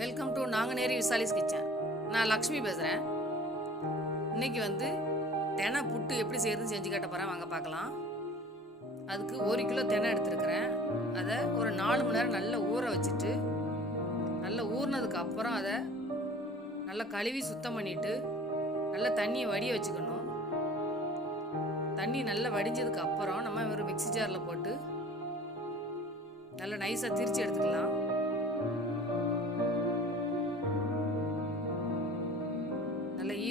Welcome to Nanguneri Visalis kitchen. நான் லக்ஷ்மி பேசுகிறேன் இன்றைக்கி வந்து தெனை புட்டு எப்படி செய்யறதுன்னு செஞ்சு கேட்ட போகிறேன் வாங்க பார்க்கலாம். அதுக்கு ஒரு கிலோ தெனை எடுத்துருக்கிறேன். அதை ஒரு நாலு மணி நேரம் நல்லா ஊற வச்சுட்டு நல்லா ஊறினதுக்கு அப்புறம் அதை நல்லா கழுவி சுத்தம் பண்ணிட்டு நல்லா தண்ணியை வடிய வச்சுக்கணும். தண்ணி நல்லா வடிஞ்சதுக்கு அப்புறம் நம்ம ஒரு மிக்சி ஜாரில் போட்டு நல்லா நைஸாக திரித்து எடுத்துக்கலாம்.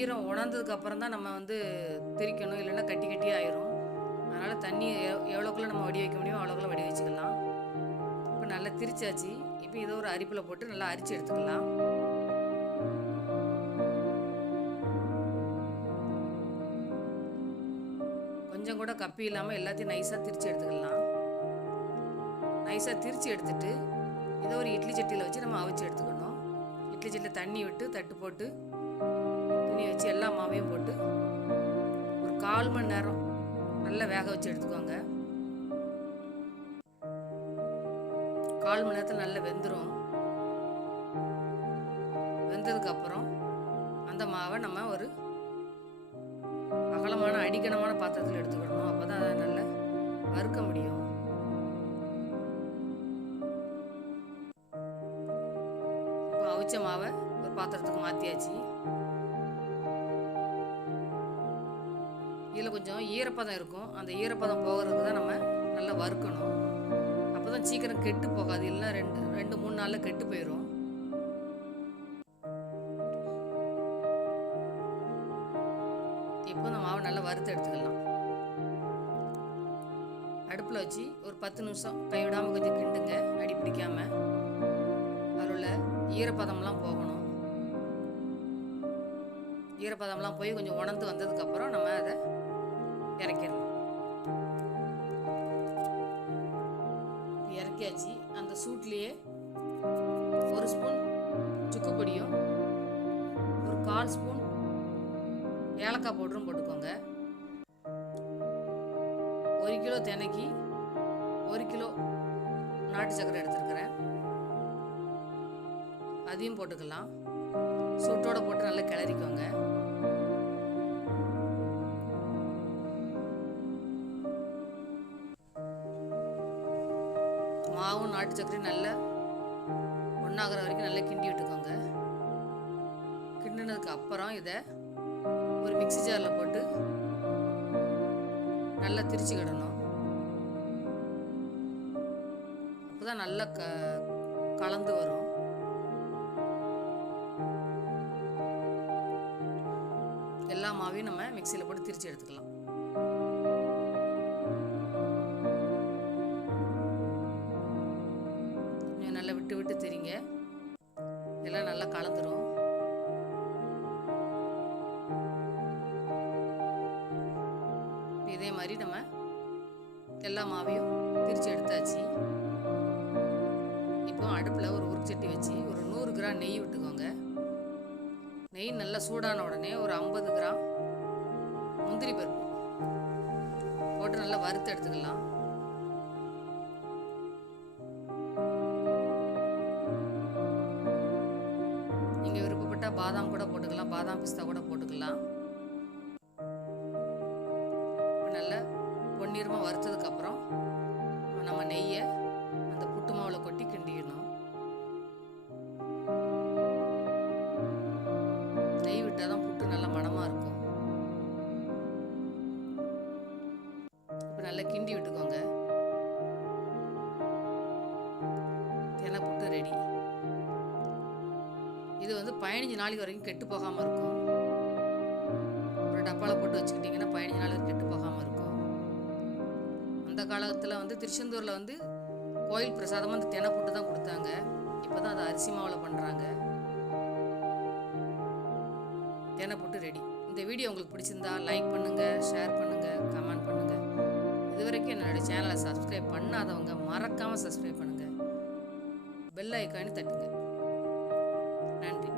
ஈரம் உணர்ந்ததுக்கு அப்புறம் தான் நம்ம வந்து திரிக்கணும் இல்லைன்னா கட்டி கட்டி ஆயிரும். அதனால் தண்ணி எவ் எவ்வளோக்குள்ள நம்ம வடி வைக்க முடியுமோ அவ்வளோக்குள்ள வடி வச்சுக்கலாம். இப்போ நல்லா திரிச்சாச்சு. இப்போ இதை ஒரு அரிப்பில் போட்டு நல்லா அரிச்சு எடுத்துக்கலாம். கொஞ்சம் கூட கப்பி இல்லாமல் எல்லாத்தையும் நைஸாக திரிச்சு எடுத்துக்கலாம். நைஸாக திரிச்சு எடுத்துட்டு இதை ஒரு இட்லி சட்டியில் வச்சு நம்ம அவிச்சு எடுத்துக்கணும். இட்லி சட்டியில் தண்ணி விட்டு தட்டு போட்டு எல்லா மாவையும் போட்டு ஒரு கால் மணி நேரம் நல்லா வேக வச்சு எடுத்துக்கோங்க. கால் மணி நேரத்தில் நல்லா வெந்துடும் வெந்ததுக்கப்புறம் அந்த மாவை நம்ம ஒரு அகலமான அடிக்கணமான பாத்திரத்தில் எடுத்துக்கணும். அப்போ தான் அதை நல்லா வறுக்க முடியும். இப்போ அவிச்ச மாவை ஒரு பாத்திரத்துக்கு மாற்றியாச்சு இதில் கொஞ்சம் ஈரப்பதம் இருக்கும். அந்த ஈரப்பதம் போகிறதுக்கு தான் நம்ம நல்லா வறுக்கணும். அப்போ தான் சீக்கிரம் கெட்டு போகாது. இல்லைன்னா ரெண்டு ரெண்டு மூணு நாளில் கெட்டு போயிடும் இப்போ இந்த மாவை நல்லா வறுத்து எடுத்துக்கலாம். அடுப்பில் வச்சு ஒரு பத்து நிமிஷம் கைவிடாமல் கொஞ்சம் கிண்டுங்க. அடி பிடிக்காம. அதில் உள்ள ஈரப்பதம்லாம் போகணும். ஈரப்பதம்லாம் போய் கொஞ்சம் உணர்ந்து வந்ததுக்கப்புறம் நம்ம இறக்கியாச்சு அந்த சூட்லேயே ஒரு ஸ்பூன் சுக்கு பொடியும் ஒரு கால் ஸ்பூன் ஏலக்காய் பவுடரும் போட்டுக்கோங்க. ஒரு கிலோ தெனைக்கு ஒரு கிலோ நாட்டு சக்கரை எடுத்துருக்கிறேன். அதையும் போட்டுக்கலாம். சூட்டோட போட்டு நல்லா கிளறிக்கோங்க. மாவும் நாட்டு சர்க்கரையும் நல்லா ஒன்றாகிற வரைக்கும் நல்லா கிண்டி விட்டுக்கோங்க. கிண்டினதுக்கு அப்புறம் இதை ஒரு மிக்ஸி ஜாரில் போட்டு நல்லா திரிச்சுக்கிடணும் அப்போ தான் நல்லா க கலந்து வரும். எல்லா மாவையும் நம்ம மிக்சியில் போட்டு திரிச்சு எடுத்துக்கலாம். விட்டு விட்டு திரிங்க. எல்லாம் நல்லா கலந்துரும். இதே மாதிரி நம்ம எல்லா மாவையும் பிரித்து எடுத்தாச்சு. இப்போ அடுப்பில் ஒரு உருச்சட்டி வச்சு ஒரு நூறு கிராம் நெய் விட்டுக்கோங்க. நெய் நல்லா சூடான உடனே ஒரு ஐம்பது கிராம் முந்திரி பருப்பு போட்டு நல்லா வறுத்து எடுத்துக்கலாம். நீங்கள் பாதாம் கூட போட்டுக்கலாம் பாதாம் பிஸ்தா கூட போட்டுக்கலாம். நல்லா பொன்னிறமாக வறுத்ததுக்கப்புறம் நம்ம நெய்யை அந்த புட்டு மாவில் கொட்டி கிண்டிடணும். நெய் விட்டால் தான் புட்டு நல்லா மணமாக இருக்கும். இப்போ நல்லா கிண்டி விட்டுக்கோங்க. தெனை புட்டு ரெடி இது வந்து பதினஞ்சு நாளைக்கு வரைக்கும் கெட்டு போகாமல் இருக்கும். ஒரு டப்பாவில் போட்டு வச்சுக்கிட்டிங்கன்னா பதினஞ்சு நாளைக்கு கெட்டு போகாமல் இருக்கும். அந்த காலத்தில் வந்து திருச்செந்தூரில் வந்து கோயில் பிரசாதமாக அந்த தினை புட்டு தான் கொடுத்தாங்க. இப்போ தான் அதை அரிசி மாவில் பண்ணுறாங்க தெனை புட்டு ரெடி இந்த வீடியோ உங்களுக்கு பிடிச்சிருந்தா லைக் பண்ணுங்கள் ஷேர் பண்ணுங்கள் கமெண்ட் பண்ணுங்கள் இது வரைக்கும் என்னோட சேனலை சப்ஸ்கிரைப் பண்ணாதவங்க மறக்காமல் சப்ஸ்கிரைப் பண்ணுங்கள் பெல் ஐக்கானு தட்டுங்க. நன்றி